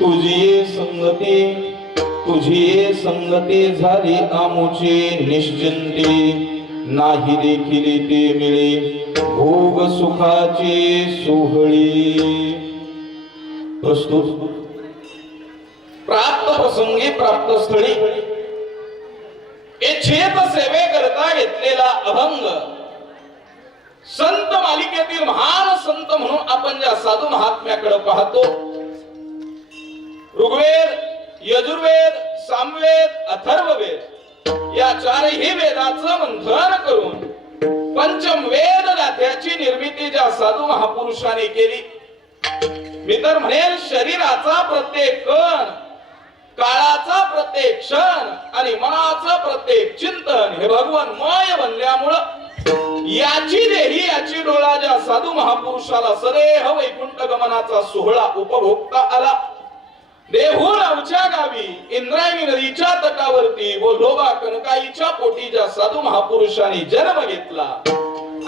तुझी संगती तुझी संगती झाली आमुची निश्चिंती नाही देखील ते मिळे भोग सुखाची सोहळी। प्रस्तुत प्राप्त प्रसंगी प्राप्त स्थळी इच्छेत सेवे करता घेतलेला अभंग संत मालिकेतील महान संत म्हणून आपण ज्या साधू महात्म्याकडे पाहतो, ऋग्वेद, यजुर्वेद, सामवेद, अथर्ववेद या चारही वेदाचं मंथन करून पंचम वेद गाथ्याची निर्मिती ज्या साधू महापुरुषांनी केली, मी तर म्हणेल शरीराचा प्रत्येक कण, काळाचा प्रत्येक क्षण आणि मनाचं प्रत्येक चिंतन हे भगवानमय बनल्यामुळं याची देही याची डोळा ज्या साधू महापुरुषाला सदेह वैकुंठ गमनाचा सोहळा उपभोगता आला। देहूर आमच्या गावी इंद्रायणी नदीच्या तटावरती बोलोबा कनकाईच्या पोटी ज्या साधू महापुरुषांनी जन्म घेतला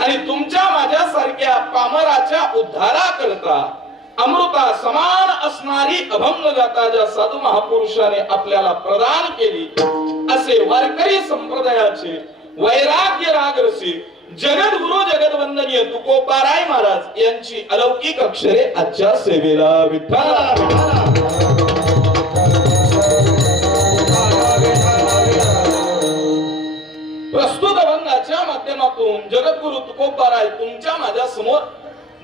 आणि तुमच्या माझ्यासारख्या पामराच्या उद्धाराकरता अमृता समान असणारी अभंग गाथा ज्या साधू महापुरुषाने आपल्याला प्रदान केली, असे वारकरी संप्रदायाचे वैराग्य रागरसी जगद्गुरु जगदवंदनीय तुकोबाराय महाराज यांची अलौकिक अक्षरे आजच्या सेवेला विठ्ठला। प्रस्तुत अभंगाच्या माध्यमातून जगद्गुरु तुकोबाराय तुमच्या माझ्या समोर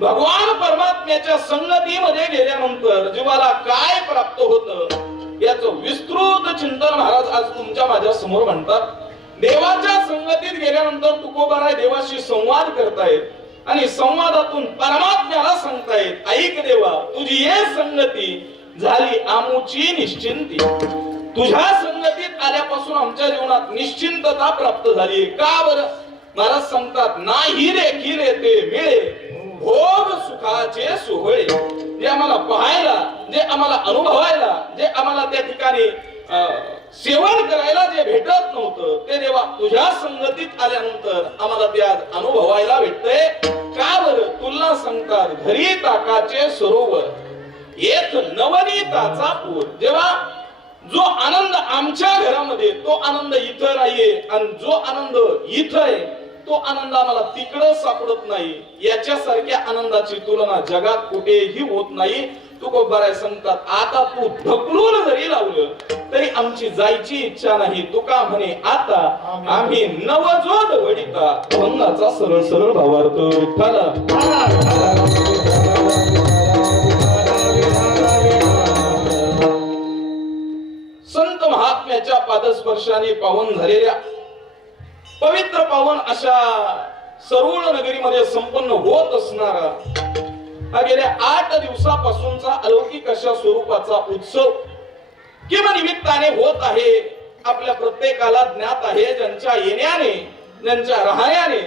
भगवान परमात्म्याच्या संगतीमध्ये गेल्यानंतर जीवाला काय प्राप्त होतं याचं विस्तृत चिंतन महाराज आज तुमच्या माझ्या समोर म्हणतात। देवाच्या संगतीत गेल्यानंतर तुकोबाराय देवाशी संवाद करतायत आणि संवादातून परमात्म्याला सांगतायत, ऐक देवा, तुझी ये संगती झाली आमुची निश्चिंती। तुझ्या संगतीत आल्यापासून आमच्या जीवनात निश्चिंतता प्राप्त झाली। का बरं? महाराज सांगतात, नाही देखील ते मिळे भोग सुखाचे सोहळे। जे आम्हाला पाहायला, जे आम्हाला अनुभवायला, जे आम्हाला त्या ठिकाणी सेवन करायला जे भेटत नव्हतं ते देवा तुझ्या संगतीत आल्यानंतर आम्हाला ते आज अनुभवायला भेटतंय। का बरं? तुला सांगतात, घरी ताकाचे सरोवर येत नवनीताचा पूर। जेव्हा जो आनंद आमच्या घरामध्ये तो आनंद इथं नाहीये आणि जो आनंद इथं आहे तो आनंद आम्हाला तिकडं सापडत नाही, याच्यासारख्या आनंदाची तुलना जगात कुठेही होत नाही। तुकोबाराय सांगतात, आता तू ढकलून जरी लावलं तरी आमची जायची इच्छा नाही। तुका म्हणे आता आम्ही नवजोत वडिता। अभंगाचा सरळ सरळ भावार्थ विठ्ठला। संत महात्म्याच्या पादस्पर्शाने पावन झालेल्या पवित्र पावन अशा सरुळ नगरीमध्ये संपन्न होत असणारा गेल्या 8 दिवसापासूनचा अलौकिक अशा स्वरूपाचा उत्सव किंवा निमित्ताने होत आहे आपल्या प्रत्येकाला ज्ञात आहे। ज्यांच्या येण्याने, ज्यांच्या राहण्याने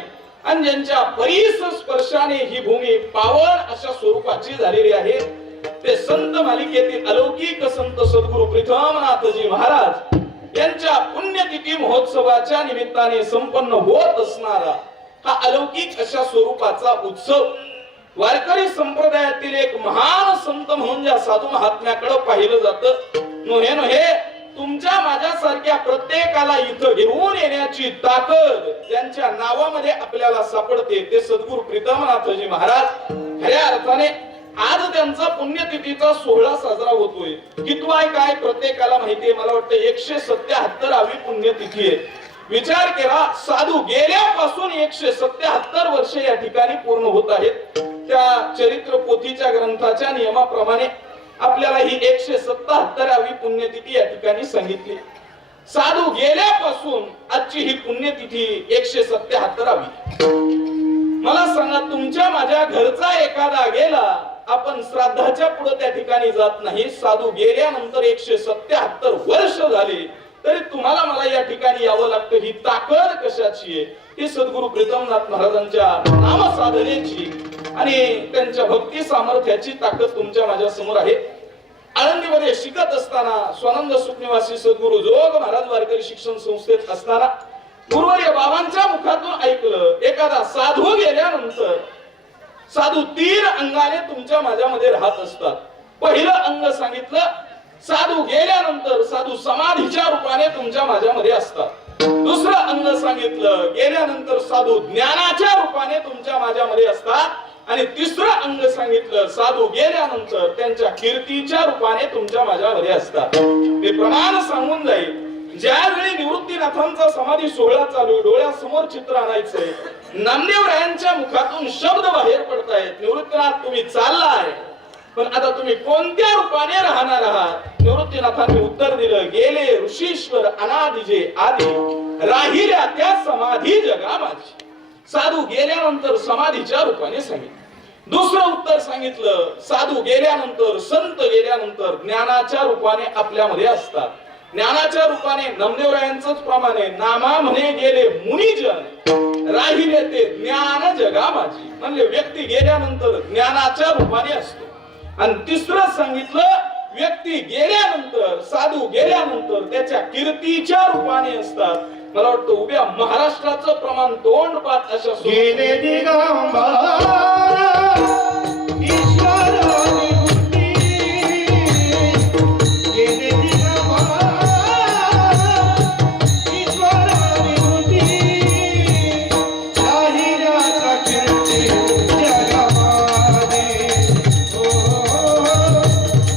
आणि ज्यांच्या परिस्पर्शाने ही भूमी पावन अशा स्वरूपाची झालेली आहे ते संत मालिकेतील अलौकिक संत सद्गुरु प्रीतमनाथजी महाराज यांच्या पुण्यतिथी महोत्सवाच्या निमित्ताने संपन्न होत असणारा हा अलौकिक अशा स्वरूपाचा उत्सव वारकरी संप्रदायातील एक महान संत म्हणून ज्या साधू महात्म्याकडे पाहिलं जातं, नोहे नोहे तुमच्या माझ्यासारख्या प्रत्येकाला इथं घेऊन येण्याची ताकद ज्यांच्या नावामध्ये आपल्याला सापडते ते सद्गुरु प्रीतमनाथजी महाराज। खऱ्या अर्थाने आज त्यांचा पुण्यतिथीचा सोहळा साजरा होतोय। कितवाय काय प्रत्येकाला माहितीये, मला वाटतं 177वी पुण्यतिथी आहे। विचार केला, साधू गेल्यापासून 177 वर्ष या ठिकाणी पूर्ण होत आहेत। त्या चरित्र पोथीच्या ग्रंथाच्या नियमाप्रमाणे आपल्याला ही 177वी पुण्यतिथी या ठिकाणी सांगितली। साधू गेल्यापासून आजची ही पुण्यतिथी 177वी। मला सांगा, तुमच्या माझ्या घरचा एखादा गेला, आपण श्राद्धाच्या पुढे त्या ठिकाणी जात नाही। साधू गेल्यानंतर 177 वर्ष झाले तरी तुम्हाला मला या ठिकाणी यावं लागतं। ही ताकद कशाची आहे? ही सद्गुरु प्रीतमनाथ महाराजांच्या नाम साधनेची आणि त्यांच्या भक्ती सामर्थ्याची ताकद तुमच्या माझ्या समोर आहे। आळंदीमध्ये शिकत असताना स्वानंद सुखनिवासी सद्गुरु जोग महाराज वारकरी शिक्षण संस्थेत असताना गुरुवर्य बाबांच्या मुखातून ऐकलं, एखादा साधू गेल्यानंतर साधू 3 अंगाने तुमच्या माझ्यामध्ये राहत असतात। पहिलं अंग सांगितलं साधू गेल्यानंतर साधू समाधीच्या रूपाने तुमच्या माझ्यामध्ये असतात. दुसरं अंग सांगितलं, गेल्यानंतर साधू ज्ञानाच्या रूपाने तुमच्या माझ्यामध्ये असतात. आणि तिसरं अंग सांगितलं, साधू गेल्यानंतर त्यांच्या कीर्तीच्या रूपाने तुमच्या माझ्यामध्ये असतात. ते प्रमाण सांगून जाईल. ज्यावेळी निवृत्तीनाथांचा समाधी सोहळा चालू, डोळ्यासमोर चित्र आणायचंय, नामदेवरायांच्या मुखातून शब्द बाहेर पडतायत, निवृत्तीनाथ तुम्ही चाललाय, पण आता तुम्ही कोणत्या रूपाने राहणार आहात? निवृत्तीनाथांनी उत्तर दिलं, गेले ऋषीश्वर अनादि जे आधी, राहिल्या त्या समाधी जगा माझी. साधू गेल्यानंतर समाधीच्या रूपाने सांगितलं. दुसरं उत्तर सांगितलं, साधू गेल्यानंतर, संत गेल्यानंतर ज्ञानाच्या रूपाने आपल्यामध्ये असतात. ज्ञानाच्या रूपाने नामदेवरायांचंच प्रमाणे, नामा म्हणे गेले मुनिजन, राहिले ते ज्ञान जगा माझी. म्हणजे व्यक्ती गेल्यानंतर ज्ञानाच्या रूपाने असतो. आणि तिसरं सांगितलं, व्यक्ती गेल्यानंतर, साधू गेल्यानंतर त्याच्या कीर्तीच्या रूपाने असतात. मला वाटतं उभ्या महाराष्ट्राचं प्रमाण तोंडपाठ अशा गेले दिगंबर ईश्वर विभूती, गेले दिगंबर ईश्वर विभूती, राहिल्याचा कीर्ती जगामध्ये, हो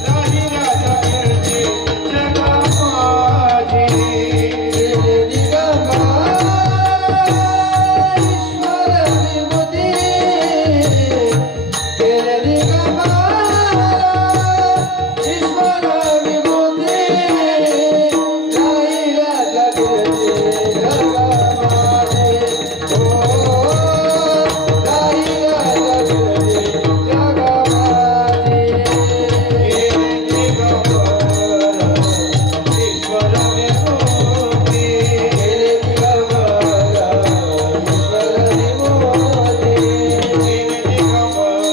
राहिल्याचा कीर्ती जगामध्ये. गेले दिगंबर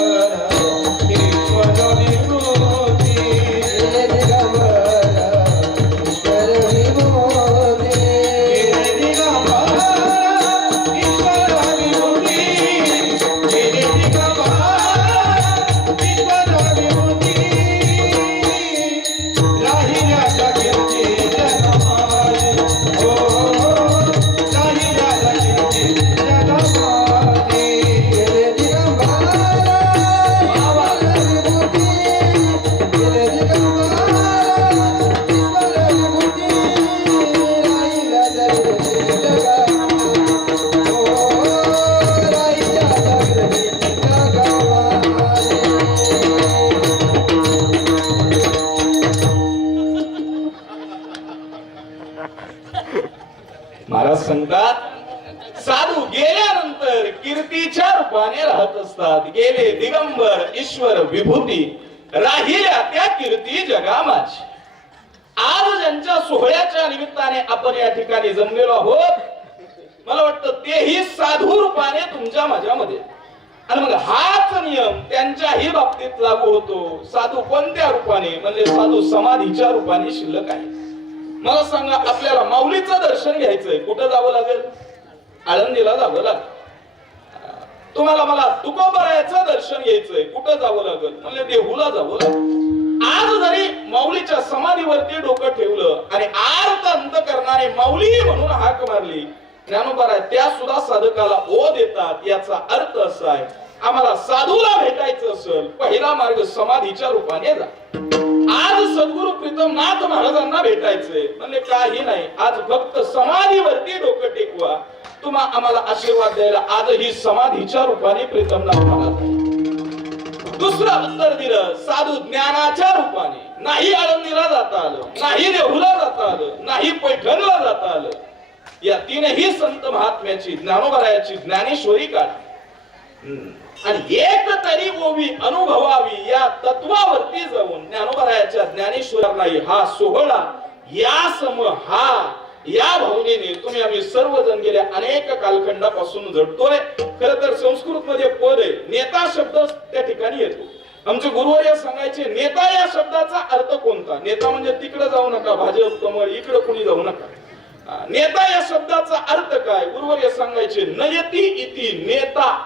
महाराज सांगतात, साधू गेल्यानंतर कीर्तीच्या रूपाने राहत असतात. गेले दिगंबर ईश्वर विभूती, राहिल्या त्या कीर्ती जगा माझी. आज ज्यांच्या सोहळ्याच्या निमित्ताने आपण या ठिकाणी जमलेलो आहोत, मला वाटतं तेही साधू रूपाने तुमच्या माझ्यामध्ये. आणि मग हाच नियम त्यांच्याही बाबतीत लागू होतो. साधू कोणत्या रूपाने? म्हणजे साधू समाधीच्या रूपाने शिल्लक आहे. मला सांगा, आपल्याला माऊलीचं दर्शन घ्यायचंय, कुठं जावं लागेल? आळंदीला जावं लागेल. तुम्हाला मला तुकोबरायाचं दर्शन घ्यायचंय, कुठं जावं लागेल? म्हणजे देहूला जावं लागेल. आज जरी माऊलीच्या समाधीवरती डोकं ठेवलं आणि आर्त अंत करणारे माऊली म्हणून हाक मारली, ज्ञानोबराय त्या सुद्धा साधकाला ओ देतात. याचा अर्थ असा आहे, आम्हाला साधूला भेटायचं असेल, पहिला मार्ग समाधीच्या रूपाने जा. आज सद्गुरु प्रीतमनाथ महाराजांना भेटायचंय म्हणजे काही नाही, आज फक्त समाधीवरती डोकं टेकवा, तुम्हा आम्हाला आशीर्वाद द्यायला आजही समाधीच्या रूपाने प्रीतमनाथ महाराज. दुसरं उत्तर दिलं, साधू ज्ञानाच्या रूपाने. नाही आळंदीला जाता आलं, नाही देहूला जाता आलं, नाही पैठणला जाता आलं. या तीनही संत महात्म्याची, ज्ञानोबरायाची ज्ञानेश्वरी काढ आणि एक तरी ओवी अनुभवावी या तत्वावरती जाऊन ज्ञानोबरायाच्या ज्ञानेश्वरांना हा सोहळा या सम हा या भावनेने तुम्ही आम्ही सर्वजण गेल्या अनेक कालखंडापासून जडतोय. खरं तर संस्कृत मध्ये पद आहे, नेता शब्द त्या ठिकाणी येतो. आमचे गुरुवर्य सांगायचे, नेता या शब्दाचा अर्थ कोणता? नेता म्हणजे तिकडे जाऊ नका, भाजप कमळ, इकडे कुणी जाऊ नका. नेता या शब्दाचा अर्थ काय? गुरुवर्य सांगायचे, नयती इति नेता,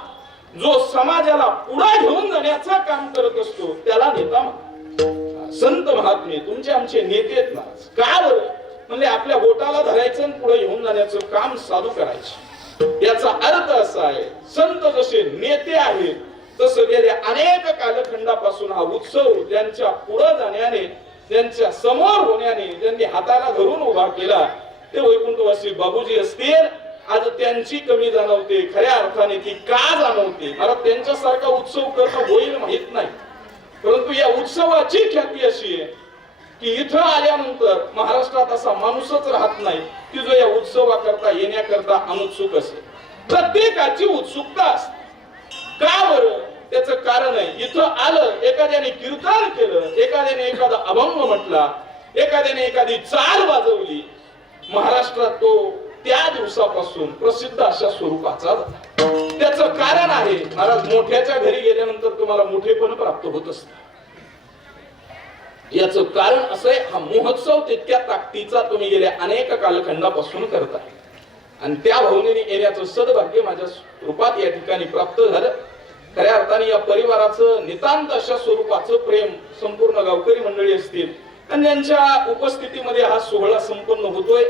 जो समाजाला पुढे घेऊन जाण्याचं काम करत असतो त्याला नेता म्हणतात. संत महात्मे तुमचे आमचे नेते आहेत ना, का बरं? म्हणजे आपल्या बोटाला धरायचं आणि पुढे घेऊन जाण्याचं काम साधू करायचं. याचा अर्थ असा आहे, संत जसे नेते आहेत तसं गेल्या अनेक कालखंडापासून हा उत्सव त्यांच्या पुढे जाण्याने, त्यांच्या समोर होण्याने, ज्यांनी हाताला धरून उभा केला ते वैकुंठवासी बाबूजी असतील. आज त्यांची कमी जाणवते, खऱ्या अर्थाने ती का जाणवते? मला त्यांच्यासारखा उत्सव करणं होईल माहित नाही, परंतु या उत्सवाची ख्याती अशी आहे की इथं आल्यानंतर महाराष्ट्रात असा माणूसच राहत नाही की जो या उत्सवाकरता येण्याकरता अनुत्सुक असेल. प्रत्येकाची उत्सुकता असते. का बरं? त्याचं कारण आहे, इथं आलं, एखाद्याने कीर्तन केलं, एखाद्याने एखादा अभंग म्हटला, एखाद्याने एखादी चाल वाजवली, महाराष्ट्रात तो त्या दिवसापासून प्रसिद्ध अशा स्वरूपाचा झाला. त्याचं कारण आहे, महाराज मोठ्याच्या घरी गेल्यानंतर तुम्हाला मोठेपण प्राप्त होत असतं. याचं कारण असं आहे, हा महोत्सव तितक्या ताकदीचा तुम्ही गेल्या अनेक कालखंडापासून करताय आणि त्या भावनेने येण्याचं सद्भाग्य माझ्या रूपात या ठिकाणी प्राप्त झालं. खऱ्या अर्थाने या परिवाराचं नितांत अशा स्वरूपाचं प्रेम संपूर्ण गावकरी मंडळी असतील आणि त्यांच्या उपस्थितीमध्ये हा सोहळा संपन्न होतोय.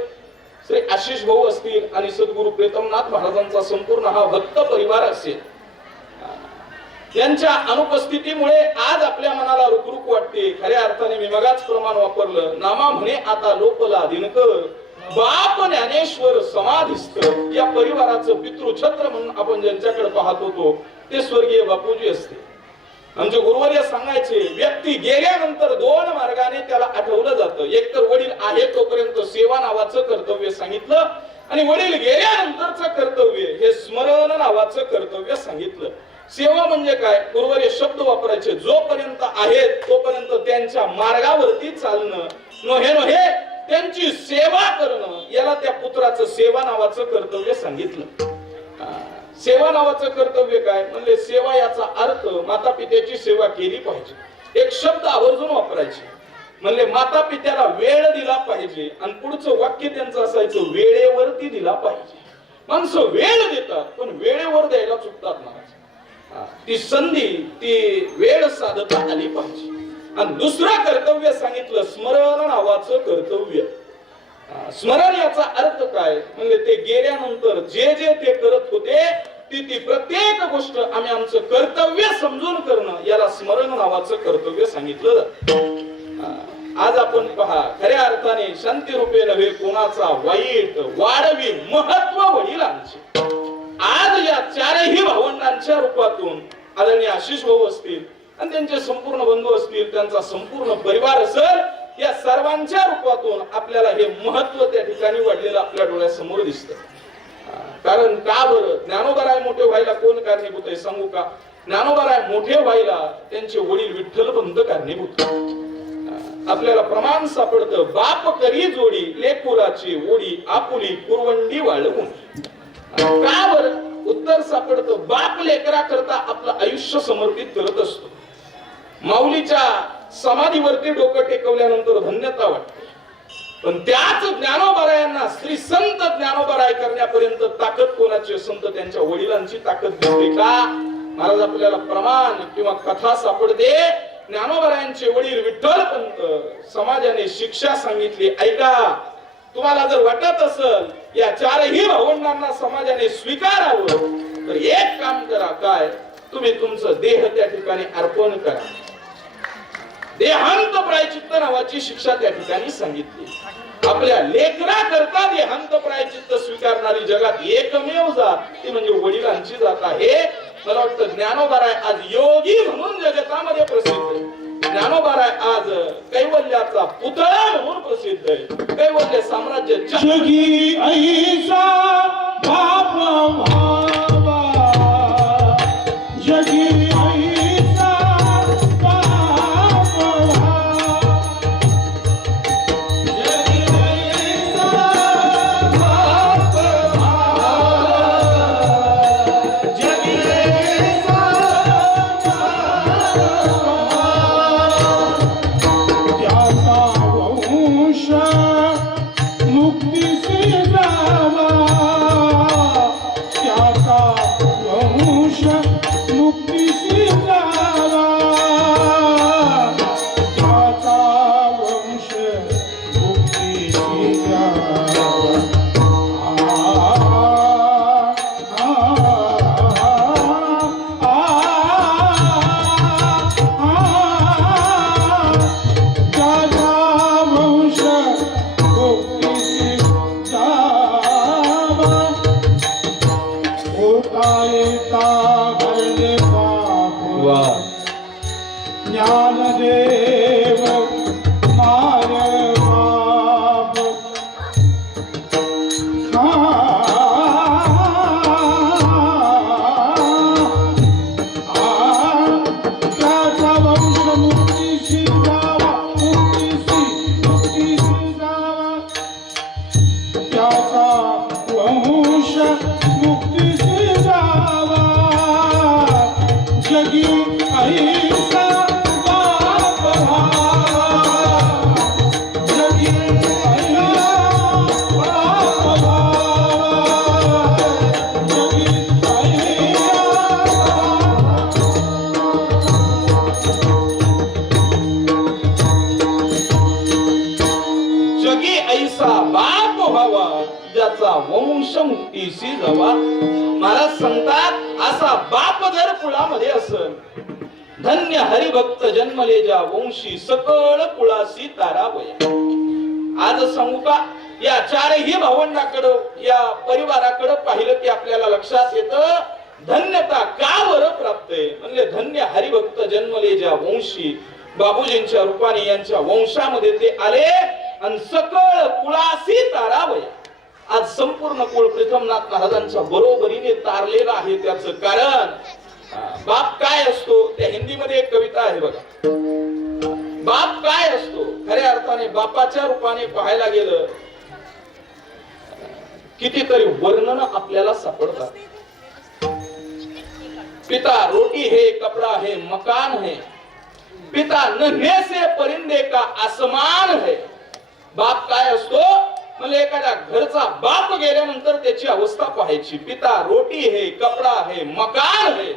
श्री आशिष भाऊ असतील आणि सद्गुरु प्रीतमनाथ महाराजांचा संपूर्ण हा भक्त परिवार असेल. यांच्या अनुपस्थितीमुळे आज आपल्या मनाला रुकरुक वाटते. खऱ्या अर्थाने मी मगाच प्रमाण वापरलं, नामा म्हणे आता लोपला दिनकर, बाप ज्ञानेश्वर समाधिस्थ. या परिवाराचं पितृछत्र म्हणून आपण ज्यांच्याकडे पाहत होतो ते स्वर्गीय बापूजी असते. आमचे गुरुवर्य सांगायचे, व्यक्ती गेल्यानंतर दोन मार्गाने त्याला आठवलं जातं. एक तर वडील आहे तोपर्यंत सेवा नावाचं कर्तव्य सांगितलं आणि वडील गेल्यानंतरचं कर्तव्य हे स्मरण नावाचं कर्तव्य सांगितलं. सेवा म्हणजे काय? गुरुवर्य शब्द वापरायचे, जोपर्यंत आहेत तोपर्यंत त्यांच्या मार्गावरती चालणं, नोहे नोहे त्यांची सेवा करणं, याला त्या पुत्राचं सेवा नावाचं कर्तव्य सांगितलं. सेवा नावाचं कर्तव्य काय म्हणले? सेवा याचा अर्थ माता पित्याची सेवा केली पाहिजे. एक शब्द आवर्जून वापरायचे म्हणले, माता पित्याला वेळ दिला पाहिजे आणि पुढचं वाक्य त्यांचं असायचं, वेळेवरती दिला पाहिजे. माणसं वेळ देतात पण वेळेवर द्यायला चुकतात महाराज. ती संधी, ती वेळ साधता आली पाहिजे. आणि दुसरं कर्तव्य सांगितलं, स्मरण नावाचं कर्तव्य. स्मरण याचा अर्थ काय म्हणजे ते गेल्यानंतर जे जे ते करत होते ती प्रत्येक गोष्ट आम्ही आमचं कर्तव्य समजून करणं, याला स्मरण नावाचं कर्तव्य सांगितलं जातं. आज आपण पहा, खऱ्या अर्थाने शांती रूपे नव्हे कोणाचा वाईट वाढवी महत्व वडिलांचे. आज या चारही भावंडांच्या रूपातून आदरणीय आशिष भाऊ असतील आणि त्यांचे संपूर्ण बंधू असतील, त्यांचा संपूर्ण परिवार असेल, या सर्वांच्या रूपातून आपल्याला हे महत्व त्या ठिकाणी वाढलेलं आपल्या डोळ्यासमोर दिसतं. कारण का बरं? ज्ञानोबाराय मोठे व्हायला कोण कारणीभूत आहे सांगू का? ज्ञानोबाराय मोठे व्हायला त्यांचे वडील विठ्ठल पंत कारणीभूत. आपल्याला प्रमाण सापडतं, बाप करी जोडी लेकुराची ओढी आपुली कुरवंडी वाळवून. का बरं? उत्तर सापडतं, बाप लेकरा करता आपलं आयुष्य समर्पित करत असतो. माऊलीच्या समाधीवरती डोकं टेकवल्यानंतर धन्यता वाटते, पण त्याच ज्ञानोबारायांना श्री संत ज्ञानोबाराय करण्यापर्यंत ताकद कोणाची? संत त्यांच्या वडिलांची ताकद दिसते का? महाराज आपल्याला प्रमाण किंवा कथा सापडते. ज्ञानोबारायांचे वडील विठ्ठल पंत समाजाने शिक्षा सांगितली, ऐका, तुम्हाला जर वाटत असेल या चारही भावंडांना समाजाने स्वीकारावं तर एक काम करा, काय? तुम्ही तुमचं देह त्या ठिकाणी अर्पण करा. देहांत प्रायचित्त नावाची शिक्षा त्या ठिकाणी सांगितली. आपल्या लेकरा करता देहांत प्रायचित्त स्वीकारणारी जगात एकमेव जात ती म्हणजे वडिलांची जात आहे. मला वाटतं ज्ञानोबाराय आज योगी म्हणून जगतामध्ये प्रसिद्ध आहे. ज्ञानोबाराय आज कैवल्याचा पुतळा म्हणून प्रसिद्ध आहे. कैवल्य साम्राज्य जगी ऐसा बाप भावा, जगी ऐसा बाप भावा, जगी ऐसा बाप भावा, जगी ऐसा बाप भावा, त्याचा वंश मुक्तीसी जावा, ज्याचा वंश मुक्तीशी जावा. महाराज सांगतात असा बाप जर कुळामध्ये असल, धन्य हरिभक्त जन्मले ज्या वंशी सकळ कुळाशी तारावया. आज सांगू का, या चारही भावंडाकडं, या परिवाराकडं पाहिलं की आपल्याला लक्षात येतं धन्यता का बरं प्राप्त आहे. म्हणजे धन्य हरिभक्त जन्मले ज्या वंशी, बाबूजींच्या रूपाने यांच्या वंशामध्ये ते आले आणि सकळ कुळाशी तारावया. आज संपूर्ण कुळ प्रीतमनाथ महाराजांच्या बरोबरीने तारलेला आहे. त्याचं कारण बाप काय असतो, त्या हिंदीमध्ये एक कविता आहे बघा. बाप काय असतो, खऱ्या अर्थाने बापाच्या रूपाने पाहायला गेलं कितीतरी वर्णन आपल्याला सापडतात. पिता रोटी है, कपड़ा है, मकान है. पिता नन्हे से परिंदे का आसमान है. बाप काय असतो म्हणजे एखाद्या घरचा बाप गेल्यानंतर त्याची अवस्था पाहायची. पिता रोटी है, कपड़ा है, मकान है.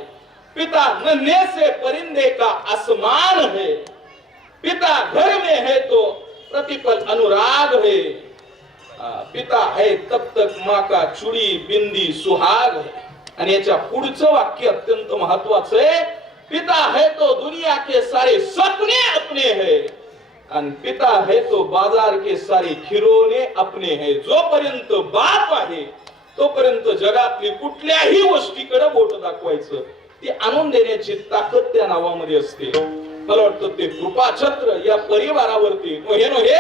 पिता नन्हे से परिंदे का आसमान है. पिता घर में है तो प्रतिपल अनुराग है. पिता है तब तक माँ का चुड़ी बिंदी सुहाग है. आणि याच्या पुढचं वाक्य अत्यंत महत्वाचं आहे. पिता है तो दुनिया के सारे सपने अपने हैं, आणि पिता है तो बाजार के सारे खिलौने अपने हैं. जोपर्यंत बाप आहे तोपर्यंत जगातली कुठल्याही गोष्टीकडे बोट दाखवायचं, ती आणून देण्याची ताकद त्या नावामध्ये असते. मला वाटतं ते कृपाछत्र या परिवारावरती नोहे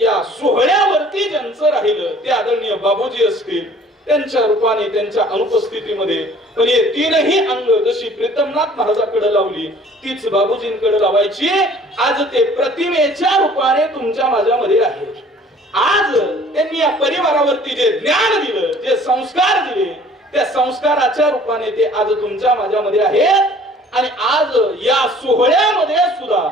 या सोहळ्यावरती ज्यांचं राहिलं ते आदरणीय बाबूजी असतील. त्यांच्या रूपाने, त्यांच्या अनुपस्थितीमध्ये पण हे तीनही अंग जशी प्रीतमनाथ महाराजांकडे लावली तीच बाबूजींकडे लावायची. आज ते प्रतिमेच्या रूपाने तुमच्या माझ्यामध्ये आहे. आज त्यांनी या परिवारावरती जे ज्ञान दिलं, जे संस्कार दिले, त्या संस्काराच्या रूपाने ते आज तुमच्या माझ्यामध्ये आहेत. आणि आज या सोहळ्यामध्ये सुद्धा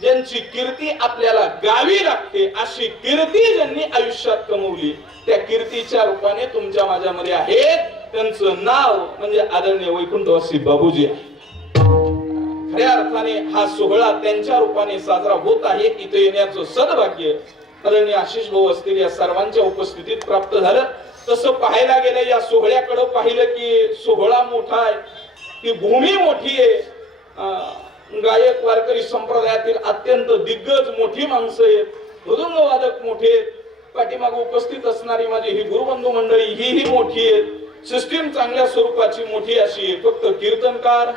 ज्यांची कीर्ती आपल्याला गावी लागते, अशी कीर्ती ज्यांनी आयुष्यात कमवली, त्या कीर्तीच्या रूपाने तुमच्या माझ्यामध्ये आहेत. त्यांचं नाव म्हणजे आदरणीय वैकुंठवासी बाबूजी आहे. खऱ्या अर्थाने हा सोहळा त्यांच्या रूपाने साजरा होत आहे. इथे येण्याचं सद्भाग्य आदरणीय आशिष भाऊ असतील या सर्वांच्या उपस्थितीत प्राप्त झालं. तसं पाहायला गेलं, या सोहळ्याकडे पाहिलं की सोहळा मोठा आहे, ती भूमी मोठी आहे. गायक वारकरी संप्रदायातील अत्यंत दिग्गज मोठी माणसं आहेत, मृदुंग वादक मोठे आहेत. पाठीमागे उपस्थित असणारी माझी ही गुरुबंधू मंडळी ही मोठी आहेत. सिस्टीम चांगल्या स्वरूपाची मोठी अशी आहे. फक्त कीर्तनकार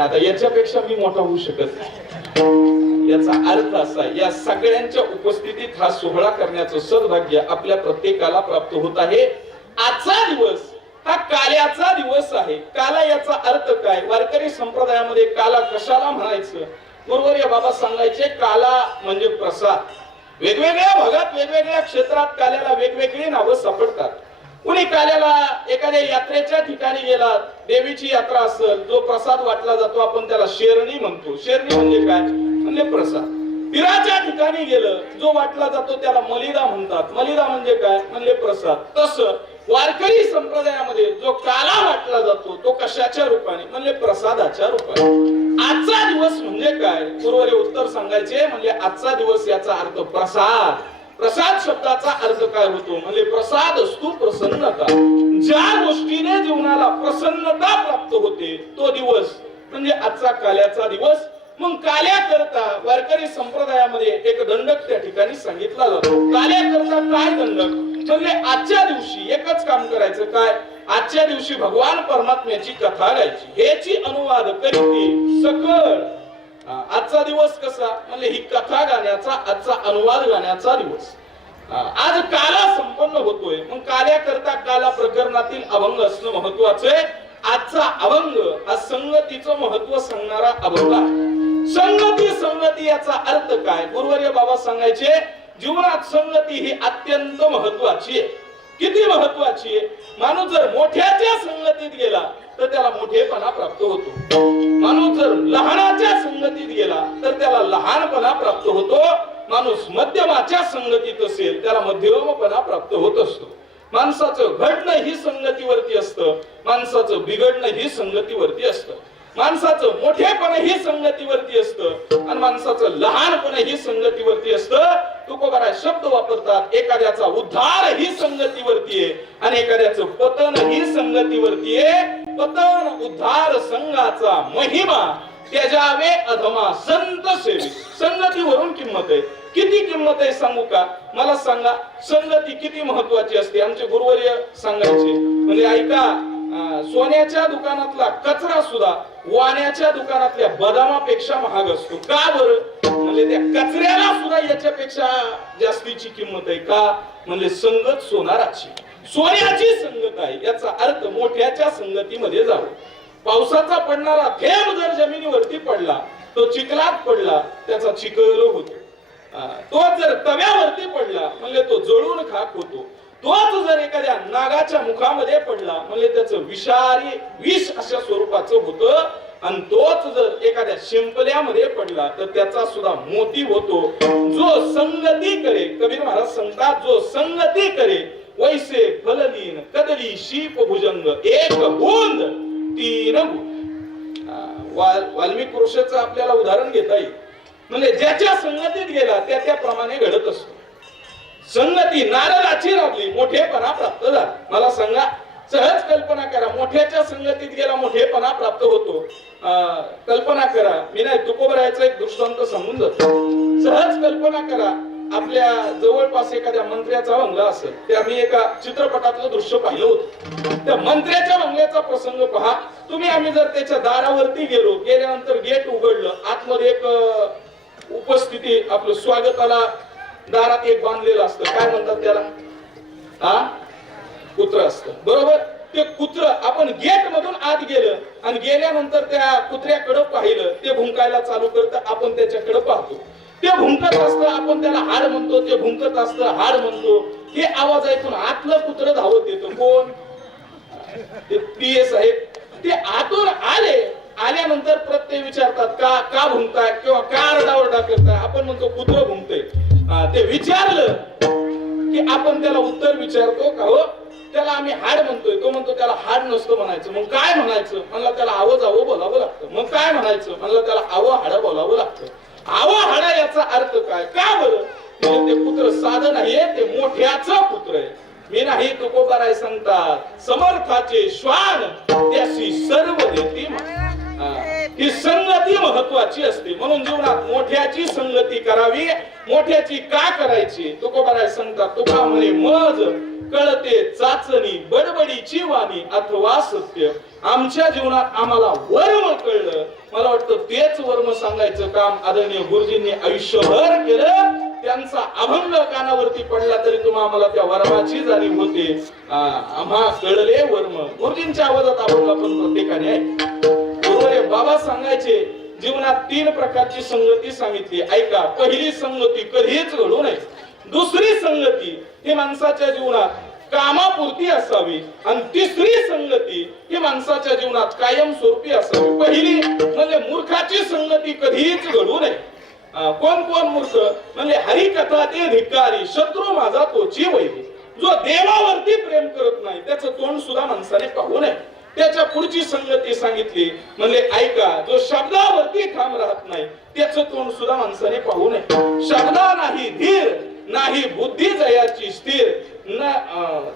आता याच्यापेक्षा मी मोठा होऊ शकत नाही. याचा अर्थ असा, या सगळ्यांच्या उपस्थितीत हा सोहळा करण्याचं सद्भाग्य आपल्या प्रत्येकाला प्राप्त होत आहे. आजचा दिवस हा काल्याचा दिवस आहे. काला याचा अर्थ काय, वारकरी संप्रदायामध्ये काला कशाला म्हणायचं, गुरुवर्य बाबा सांगायचे काला म्हणजे प्रसाद. वेगवेगळ्या भागात वेगवेगळ्या क्षेत्रात काल्याला वेगवेगळी नावं सापडतात. कुणी काल्याला एखाद्या यात्रेच्या ठिकाणी गेला, देवीची यात्रा असेल, जो प्रसाद वाटला जातो आपण त्याला शेरणी म्हणतो. शेरणी म्हणजे काय, म्हणजे प्रसाद. पीराच्या ठिकाणी गेलं, जो वाटला जातो त्याला मलिदा म्हणतात. मलिदा म्हणजे काय, म्हणजे प्रसाद. तसं वारकरी संप्रदायामध्ये जो काला वाटला जातो तो कशाच्या रूपाने, म्हणजे प्रसादाच्या रूपाने. आजचा दिवस म्हणजे काय, गुरुवारी उत्तर सांगायचे. म्हणजे आजचा दिवस याचा अर्थ प्रसाद. प्रसाद शब्दाचा अर्थ काय होतो, म्हणजे प्रसाद असतो प्रसन्नता. ज्या गोष्टीने जीवनाला प्रसन्नता प्राप्त होते तो दिवस म्हणजे आजचा काल्याचा दिवस. मग काल्या करता वारकरी संप्रदायामध्ये एक दंडक त्या ठिकाणी सांगितला जातो. काल्या करता काय दंडक, म्हणजे आजच्या दिवशी एकच काम करायचं. काय, आजच्या दिवशी भगवान परमात्म्याची कथा गायची. हेची अनुवाद करीती सकळ. आजचा दिवस कसा, म्हणजे ही कथा गाण्याचा, आजचा अनुवाद गाण्याचा दिवस. आज काला संपन्न होतोय. मग काल्या करता काला प्रकरणातील अभंग असणं महत्वाचं आहे. आजचा अभंग हा संगतीचं महत्व सांगणारा अभंग आहे. संगती संगती याचा अर्थ काय, गुरुवर्य बाबा सांगायचे जीवनात संगती ही अत्यंत महत्वाची आहे. किती महत्वाची आहे, माणूस जर मोठ्याच्या संगतीत गेला तर त्याला मोठेपणा प्राप्त होतो. माणूस जर लहानाच्या संगतीत गेला तर त्याला लहानपणा प्राप्त होतो. माणूस मध्यमाच्या संगतीत असेल त्याला मध्यमपणा प्राप्त होत असतो. माणसाचं घडणं ही संगतीवरती असतं, माणसाचं बिघडणं ही संगतीवरती असतं. माणसाचं मोठेपण ही संगतीवरती असतं आणि माणसाचं लहानपण ही संगतीवरती असतं. तुकोबाराय शब्द वापरतात, एखाद्याचा उद्धार ही संगतीवरती आहे आणि एखाद्याचं पतन ही संगतीवरती आहे. पतन उद्धार संघाचा महिमा त्याजावे अधमा संत सेवी. संगतीवरून किंमत आहे. किती किंमत आहे सांगू का? मला सांगा, संगती किती महत्वाची असते. आमचे गुरुवर्य सांगायचे, म्हणजे ऐका, सोन्याच्या दुकानातला कचरा सुद्धा वाण्याच्या दुकानातल्या बदामापेक्षा महाग असतो. का बरं? म्हणजे त्या कचऱ्याला सुद्धा याच्यापेक्षा जास्तीची किंमत आहे. का? म्हणजे संगत सोनाराची, सोन्याची संगत आहे. याचा अर्थ मोठ्याच्या संगतीमध्ये जावं. पावसाचा पडणारा थेंब जर जमिनीवरती पडला, तो चिखलात पडला, त्याचा चिखल होतो. तो जर तव्यावरती पडला म्हणजे तो जळून खाक होतो. तोच जर एखाद्या नागाच्या मुखामध्ये पडला म्हणजे त्याचं विषारी विष अशा स्वरूपाचं होतं. आणि तोच जर एखाद्या शिंपल्यामध्ये पडला तर त्याचा सुद्धा मोती होतो. जो संगती करे, कबीर महाराज सांगतात, जो संगती करे वैसे फललीन कदली शीप भुजंग एक बूंद तीन गुण. वाल्मिक ऋषीचं आपल्याला उदाहरण घेता येईल. म्हणजे ज्याच्या संगतीत गेला त्याप्रमाणे घडत असतो. संगती नारदाची लाभली, मोठेपणा प्राप्त झाला. मला सांगा, सहज कल्पना करा, मोठ्याच्या संगतीत गेला मोठेपणा प्राप्त होतो. कल्पना करा, मी नाही तुकोबरायचा एक दृष्टांत सांगून जातो. सहज कल्पना करा, आपल्या जवळपास एखाद्या मंत्र्याचा बंगला असेल. ते आम्ही एका चित्रपटातलं दृश्य पाहिलं होतं. त्या मंत्र्याच्या बंगल्याचा प्रसंग पहा तुम्ही. आम्ही जर त्याच्या दारावरती गेलो, गेल्यानंतर गेट उघडलं, आतमध्ये एक उपस्थिती आपलं स्वागताला दारात एक बांधलेलं असतं. काय म्हणतात त्याला? कुत्र असतं, बरोबर. ते कुत्र आपण गेट मधून आत गेलं आणि गेल्यानंतर त्या कुत्र्याकडे पाहिलं, ते भुंकायला चालू करतं, आपण त्याच्याकडे पाहतो. ते भुंकत असतं, आपण त्याला हाड म्हणतो. ते भुंकत असतं, हाड म्हणतो. हे आवाज ऐकून आतलं कुत्र धावत येतं. कोण? ते पीए साहेब. ते आतून आल्यानंतर प्रत्येक विचारतात, का भुंकताय किंवा का आरडाओरडा करताय. आपण म्हणतो कुत्र भुंकतय. ते विचारलं की आपण त्याला उत्तर विचारतो, का हो त्याला आम्ही हाड म्हणतोय. तो म्हणतो त्याला हाड नसतं म्हणायचं. मग काय म्हणायचं? म्हणलं त्याला आवं जावं बोलावं लागतं. मग काय म्हणायचं? म्हणलं त्याला आवं हाड बोलावं लागतं. आवं हाडा याचा अर्थ काय? का बरं? म्हणजे ते कुत्र साधं नाहीये, ते मोठ्याचं कुत्र आहे. मी नाही तुकोबाराय सांगतात, समर्थाचे श्वान त्याशी सर्व देती. ही संगती महत्वाची असते. म्हणून जीवनात मोठ्याची संगती करावी. मोठ्याची का करायची? तुकोबाराय सांगतात, तुका म्हणे मज कळते चाचणी बडबडीची वाणी अथवा सत्य. आमच्या जीवनात आम्हाला वर्म कळलं. मला वाटतं तेच वर्म सांगायचं काम आदरणीय गुरुजींनी आयुष्यभर केलं. त्यांचा अभंग कानावरती पडला तरी तुम्हाला आम्हाला त्या वर्माची जाणीव होते. आम्हा कळले वर्म. गुरुजींच्या आवाजात अभंग आपण प्रत्येकाने आहे. बाबा सांगायचे, जीवनात 3 प्रकारची संगती सांगितली. ऐका, पहिली संगती कधीच घडू नये. दुसरी संगती ही माणसाच्या जीवनात कामापुरती असावी. आणि तिसरी संगती ही माणसाच्या जीवनात कायमस्वरूपी असावी. पहिली म्हणजे मूर्खाची संगती कधीच घडू नये. कोण कोण मूर्ख? म्हणजे हरिकथा ते धिक्कारी, शत्रू माझा तोची वैरी. जो देवावरती प्रेम करत नाही त्याचं तोंड सुद्धा माणसाने पाहू नये. त्याच्या पुढची संगती सांगितली, म्हणजे ऐका, जो शब्दावरती ठाम राहत नाही त्याचं तोंड सुद्धा माणसाने पाहू नये. शब्दा नाही धीर, नाही बुद्धी जयाची स्थिर,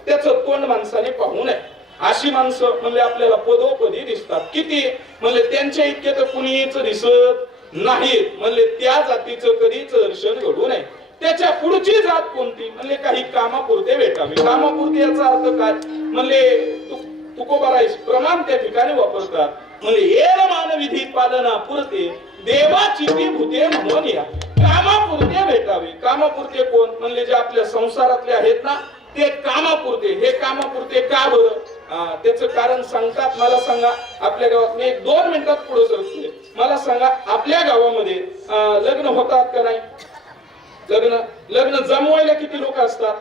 त्याचं तोंड माणसाने पाहू नये. अशी माणसं म्हणजे आपल्याला पदोपदी दिसतात. किती? म्हणजे त्यांच्या इतके तर कुणीच दिसत नाहीत. म्हणजे त्या जातीचं कधीच दर्शन घडू नये. त्याच्या पुढची जात कोणती? म्हणजे काही कामापुरते भेटावे. कामापुरते याचा अर्थ काय? म्हणजे तुकोबाराय प्रमाण त्या ठिकाणी वापरतात. म्हणजे एल मानविधी पालना पुरते देवाची ती भूते म्हणून या. कामापुरते भेटावे. कामापुरते कोण? म्हणजे जे आपल्या संसारातले आहेत ना, ते कामापुरते. हे कामापुरते का बरं? त्याचं कारण सांगतात. मला सांगा, आपल्या गावात मी 2 मिनिटात पुढे सरकतोय. मला सांगा, आपल्या गावामध्ये लग्न होतात का नाही? लग्न जमवायला किती लोक असतात?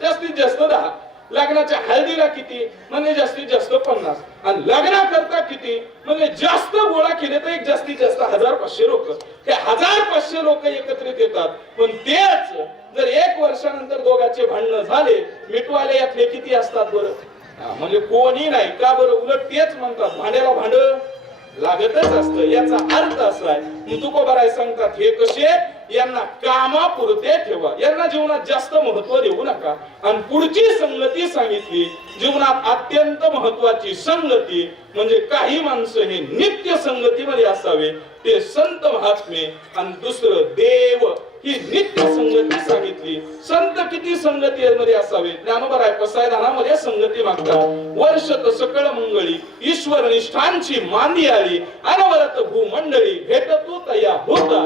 जास्तीत जास्त 10. लग्नाच्या हळदीला किती? म्हणजे जास्तीत जास्त 50. आणि लग्न करता किती? म्हणजे जास्त गोळा केले तर एक जास्तीत जास्त 1500 लोक. हे 1500 लोक एकत्रित येतात. पण तेच जर 1 वर्षानंतर दोघांचे भांडण झाले, मिटवाले यातले किती असतात बरं? म्हणजे कोणी नाही. का बरं? उलट तेच म्हणतात, भांड्याला भांड लागतच असतं. याचा अर्थ असा आहे, तुकोबाराय सांगतात हे कसे, यांना कामापुरते ठेवा, यांना जीवनात जास्त महत्व देऊ नका. आणि पुढची संगती सांगितली, जीवनात अत्यंत महत्वाची संगती म्हणजे काही माणसं हे नित्य संगतीमध्ये असावे, ते संत महात्मे. आणि दुसरं देव, ही नित्य संगती सांगितली. संत किती संगतीमध्ये असावे, ज्ञानोबराय पसायदानामध्ये संगती मागतात. वर्षत सकळ मंगळी ईश्वर निष्ठांची मांदी आली, अनवरत भूमंडळी भेटतू तया होता.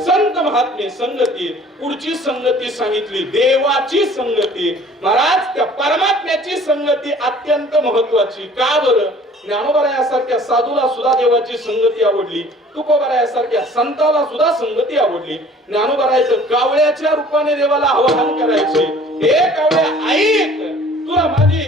संत महात्मे संगती. पुढची संगती सांगितली देवाची संगती. महाराज त्या परमात्म्याची संगती अत्यंत महत्वाची. का बरं? ज्ञानोबरायासारख्या साधूला सुद्धा देवाची संगती आवडली, तुकोबारायासारख्या संताला सुद्धा संगती आवडली. ज्ञानोबरायचं कावळ्याच्या रूपाने देवाला आवाहन करायचे, हे कावळ्या ऐक, तुला माझी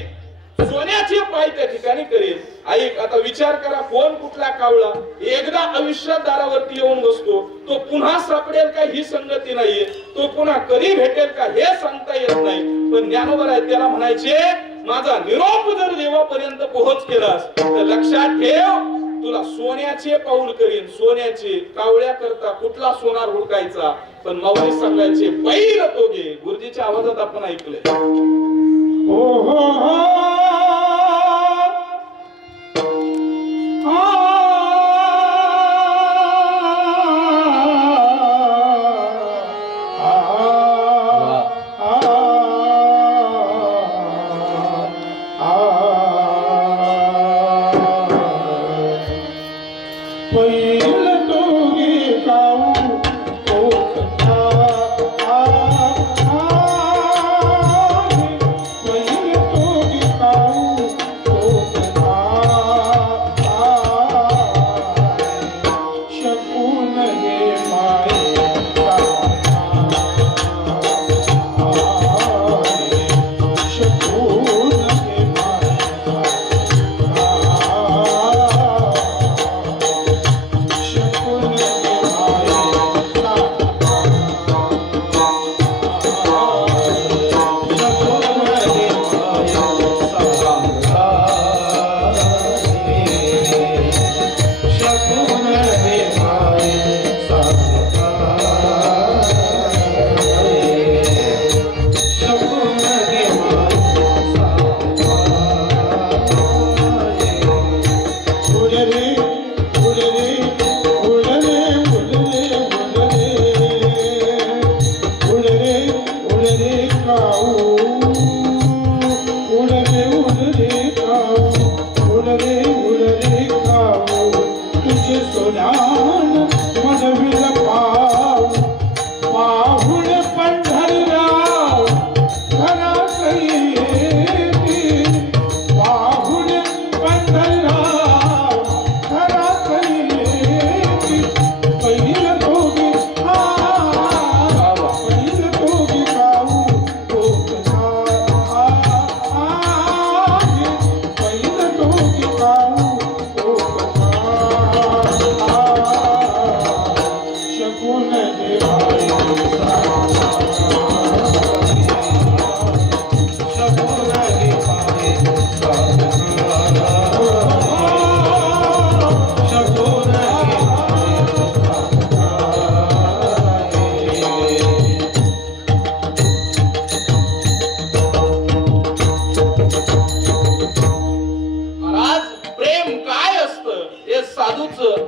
सोन्याची पाय त्या ठिकाणी करेल, ऐक. आता विचार करा, कोण कुठला कावळा एकदा आयुष्यात दारावरती येऊन बसतो, तो पुन्हा सापडेल का ही संगती नाहीये, तो पुन्हा कधी भेटेल का हे सांगता येत नाही. पण ज्ञानोबराय त्याला म्हणायचे, माझा निरोप जर देवापर्यंत पोहोच केलास तर लक्षात ठेव, तुला सोन्याचे पाऊल करीन. सोन्याचे. कावळ्या करता कुठला सोनार हुडकायचा? पण माऊली सांगायचे, बैल तो घे. गुरुजीच्या आवाजात आपण ऐकलंय, ओ हो हो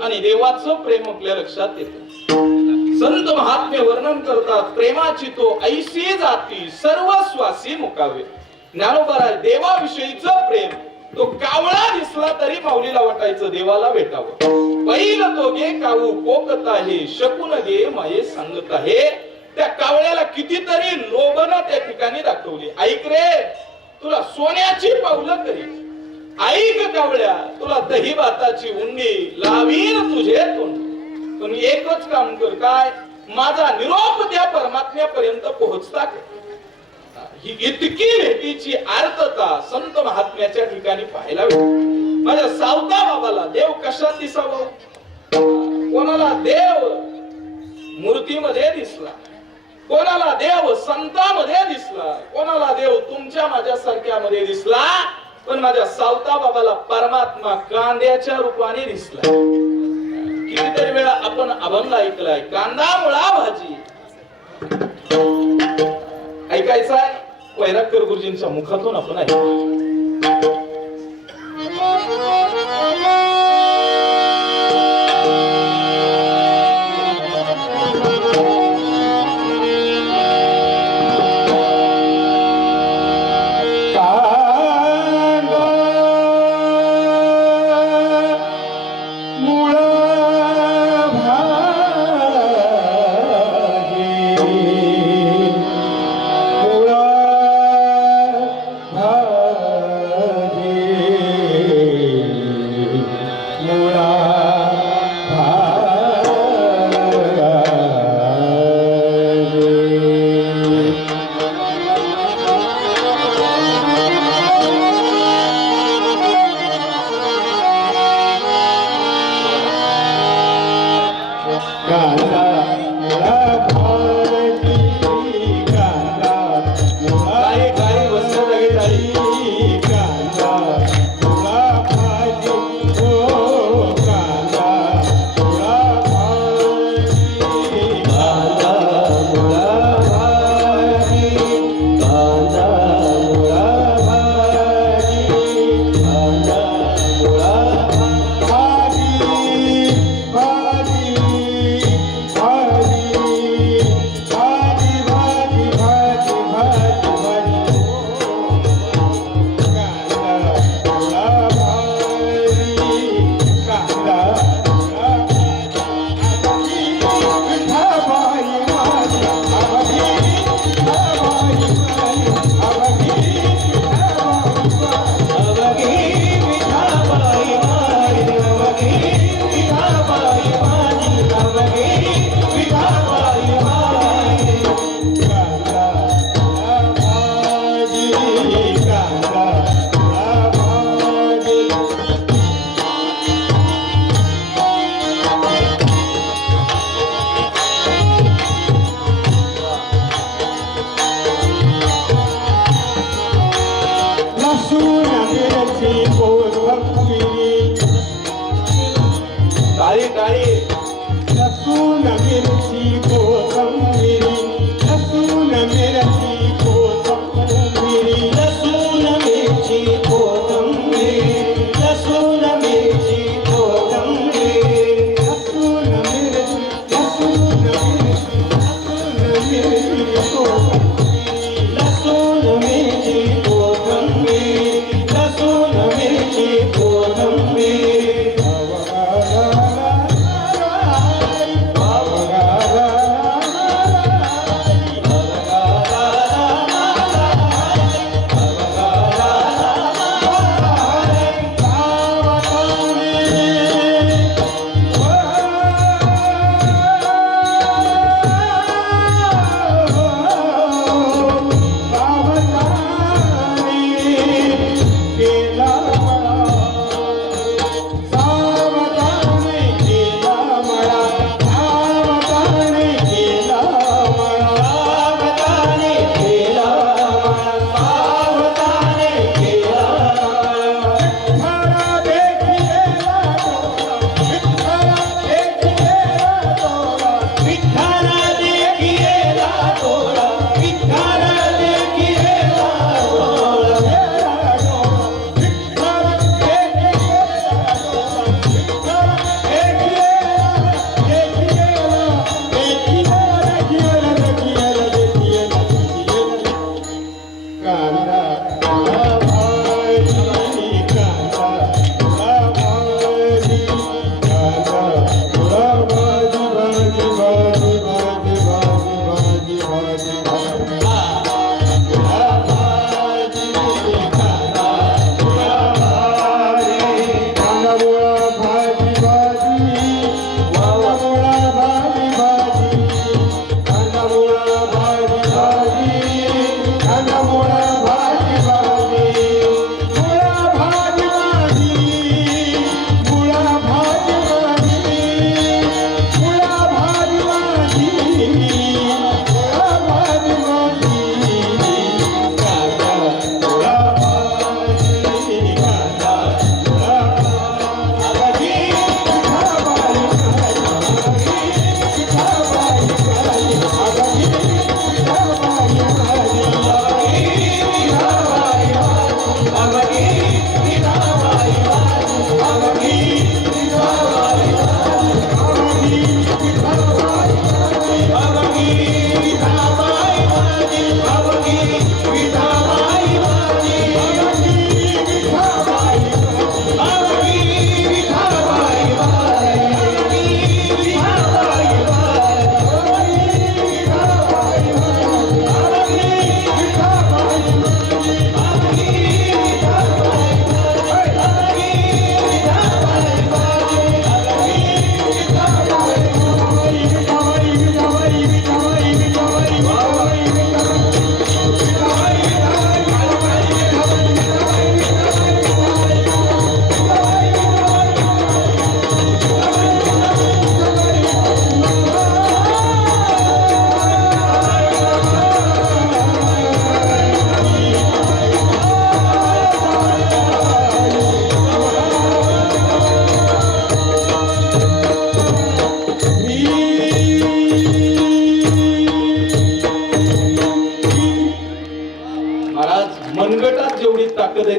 आणि देवाचं प्रेम आपल्या लक्षात येतं. संत महात्मे वर्णन करतात, प्रेमाची तो ऐशी जाती सर्वस्वासी मुकावे. ज्ञानोबराय देवाविषयीचं प्रेम, तो कावळा दिसला तरी माऊलीला वाटायचं देवाला भेटावं. बैल तो गे काऊ कोकत आहे, शकून गे माये सांगत आहे. त्या कावळ्याला कितीतरी लोभनं त्या ठिकाणी दाखवली. ऐक रे, तुला सोन्याची पावलं करी. ऐक कावळ्या, तुला दही भाताची उंडी लावीन तुझे तोंड. पण एकच काम कर, काय? माझा निरोप त्या परमात्म्यापर्यंत पोहोचता कर. ही इतकी भेटीची आर्तता संत महात्म्याच्या ठिकाणी पाहायला मिळते. माझ्या सावता बाबाला देव कशात दिसावं? कोणाला देव मूर्तीमध्ये दिसला, कोणाला देव संतामध्ये दिसला, कोणाला देव तुमच्या माझ्या सारख्या मध्ये दिसला. पण माझ्या सावता बाबाला परमात्मा कांद्याच्या रूपाने दिसला. कितीतरी वेळा आपण अभंग ऐकलाय, कांदा मुळा भाजी. ऐकायचा आहे वैरागकर गुरुजींच्या मुखातून आपण ऐकू.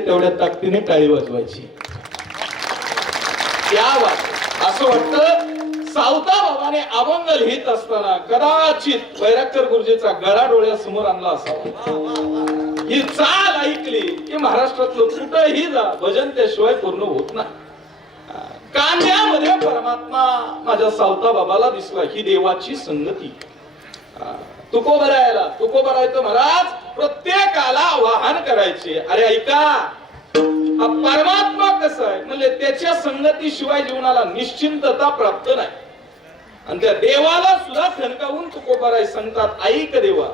तेवढ्या ताकदीने टाळी वाजवायची. क्या बात. असं वाटतं सावता बाबाने अभंग लिहित असताना कदाचित वैरागकर गुरुजीचा गळा डोळ्यासमोर आणला असावा. ही चाल ऐकली की महाराष्ट्रातलं कुठंही जा भजन त्याशिवाय पूर्ण होत नाही. कांद्यामध्ये परमात्मा माझ्या सावता बाबाला दिसला. ही देवाची संगती. तुकोबरायचं महाराज प्रत्येकाला आवाहन करायचे. अरे ऐका, हा परमात्मा कसा आहे म्हणजे त्याच्या संगतीशिवाय जीवनाला निश्चिंतता प्राप्त नाही. आणि त्या देवाला सुद्धा ठणकावून तुकोबराय सांगतात, ऐक देवा,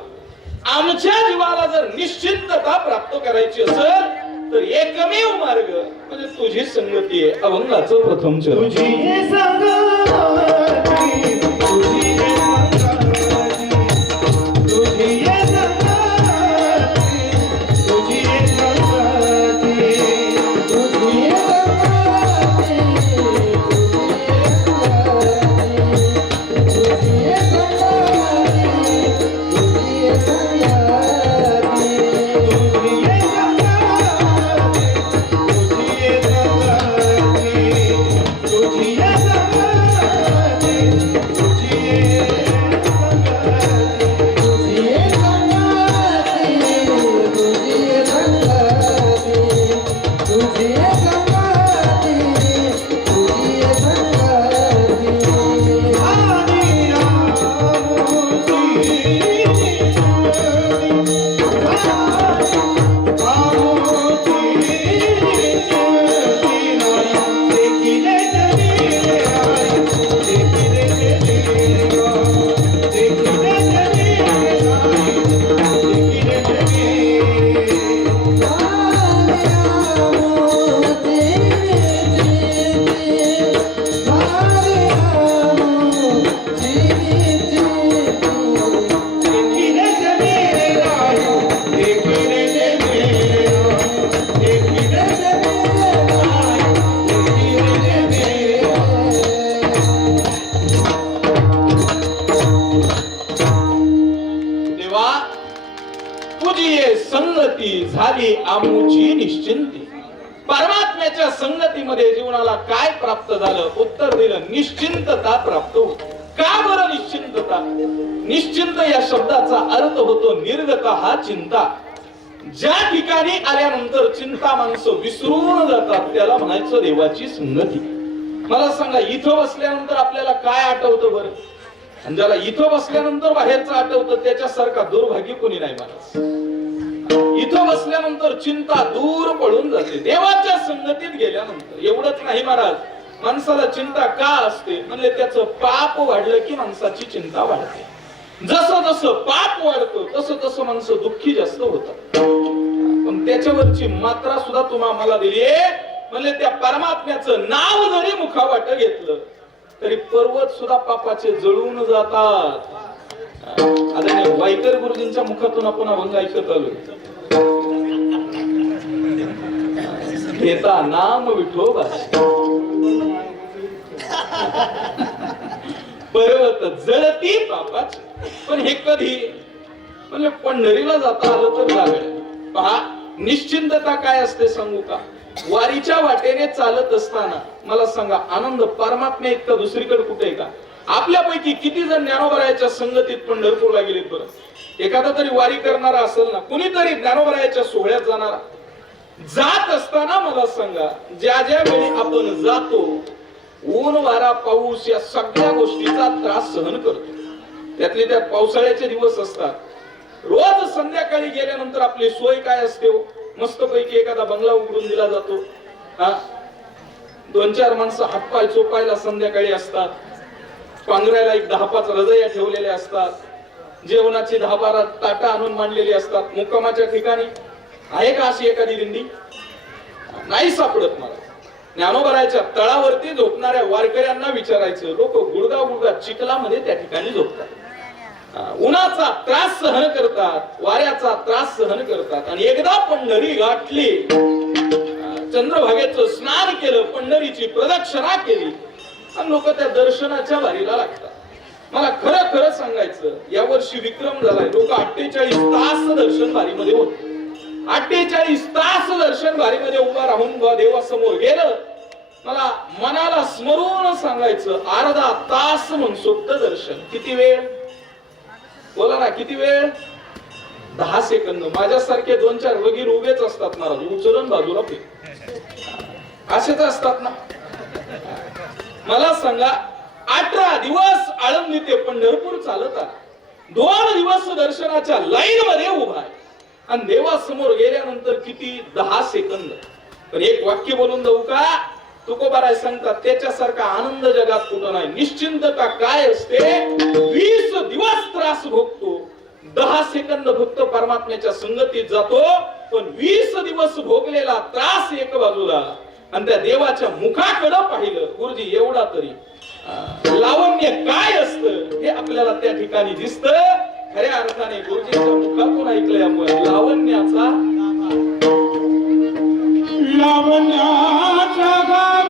आमच्या जीवाला जर निश्चिंतता प्राप्त करायची असेल तर एकमेव मार्ग म्हणजे तुझी संगती आहे. अभंगाचं प्रथम चरण. झाली आमची निश्चिंती. परमात्म्याच्या संगतीमध्ये जीवनाला काय प्राप्त झालं? उत्तर दिलं, निश्चिंतता प्राप्त होते. का बरं निश्चिंतता? निश्चिंत या शब्दाचा अर्थ होतो निर्गत हा चिंता. ज्या ठिकाणी आल्यानंतर चिंता माणसं विसरून जातात त्याला म्हणायचं देवाची संगती. मला सांगा, इथं बसल्यानंतर आपल्याला काय आठवतं बरं? आणि ज्याला इथं बसल्यानंतर बाहेरचं आठवतं त्याच्यासारखा दुर्भाग्य कोणी नाही महाराज. इथं बसल्यानंतर चिंता दूर पळून जाते देवाच्या संगतीत गेल्यानंतर. एवढंच नाही महाराज, माणसाला चिंता का असते म्हणजे त्याचं पाप वाढलं की माणसाची चिंता वाढते. जसं जसं पाप वाढतं तसं तसं माणसं दुःखी जास्त होतात. पण त्याच्यावरची मात्रा सुद्धा तुम्हाला मला दिली म्हणजे त्या परमात्म्याचं नाव जरी मुखावाट घेतलं तरी पर्वत सुद्धा पापाचे जळून जातात. आदरणीय वाईकर गुरुजींच्या मुखातून आपण अभंग ऐकत आलो. घेता नाम विठोबा पर्वत जळती पापाची. पण हे कधी म्हणजे पंढरीला जाता आलं तर लागलं. पहा, निश्चिंतता काय असते सांगू का? वारीच्या वाटेने चालत असताना मला सांगा, आनंद परमात्मा इतका दुसरीकडे कुठे आहे का? आपल्यापैकी किती जण ज्ञानोबरायाच्या संगतीत पंढरपूरला गेलेत बरं? एखादा तरी वारी करणारा असेल ना, कुणीतरी ज्ञानोबरायाच्या सोहळ्यात जाणारा. जात असताना मला सांगा, ज्या ज्या वेळी आपण जातो ऊन वारा पाऊस या सगळ्या गोष्टीचा त्रास सहन करतो. त्यातले त्यात पावसाळ्याचे दिवस असतात. रोज संध्याकाळी गेल्यानंतर आपली सोय काय असते? मस्त पैकी एखादा बंगला उघडून दिला जातो. दोन चार माणसं हातपाय चोपायला संध्याकाळी असतात. पांघरायला एक 10-5 रजया ठेवलेल्या असतात. जेवणाची 10-12 ताटा आणून मांडलेली असतात. मुक्कामाच्या ठिकाणी आहे का अशी एखादी दिंडी? नाही सापडत मला. ज्ञानोबरायाच्या तळावरती झोपणाऱ्या वारकऱ्यांना विचारायचं, लोक गुडगा चिखलामध्ये त्या ठिकाणी झोपतात. उन्हाचा त्रास सहन करतात, वाऱ्याचा त्रास सहन करतात. आणि एकदा पंढरी गाठली, चंद्रभागेचं स्नान केलं, पंढरीची प्रदक्षिणा केली आणि लोक त्या दर्शनाच्या वारीला लागतात. मला खरं खरं सांगायचं, या वर्षी विक्रम झालाय. लोक 48 तास दर्शन वारीमध्ये होते. 48 तास दर्शन भारीमध्ये उभा राहून देवासमोर गेलं. मला मनाला स्मरून सांगायचं, अर्धा तास मनसोक्त दर्शन. किती वेळ बोला ना, किती वेळ? 10 सेकंद. माझ्यासारखे 2-4 वगैरे उभेच असतात महाराज, उचलून बाजूला फेक असेच असतात ना. मला सांगा, 18 दिवस आळंदी ते पंढरपूर चालत आला. 2 दिवस दर्शनाच्या लाईन मध्ये उभा आहे आणि देवासमोर गेल्यानंतर किती? 10 सेकंद. पण एक वाक्य बोलून जाऊ का? तुकोबाराय सांगतात, त्याच्यासारखा आनंद जगात कुठं नाही. निश्चिंतता काय असते? 20 दिवस त्रास भोगतो, 10 सेकंद फक्त परमात्म्याच्या संगतीत जातो. पण 20 दिवस भोगलेला त्रास एक बाजूला आणि त्या देवाच्या मुखाकडे पाहिलं. गुरुजी, एवढा तरी लावण्य काय असतं हे आपल्याला त्या ठिकाणी दिसतं. खऱ्या अर्थाने गुरुजींच्या मुखातून ऐकलंय आपण लावण्याचा लावण्या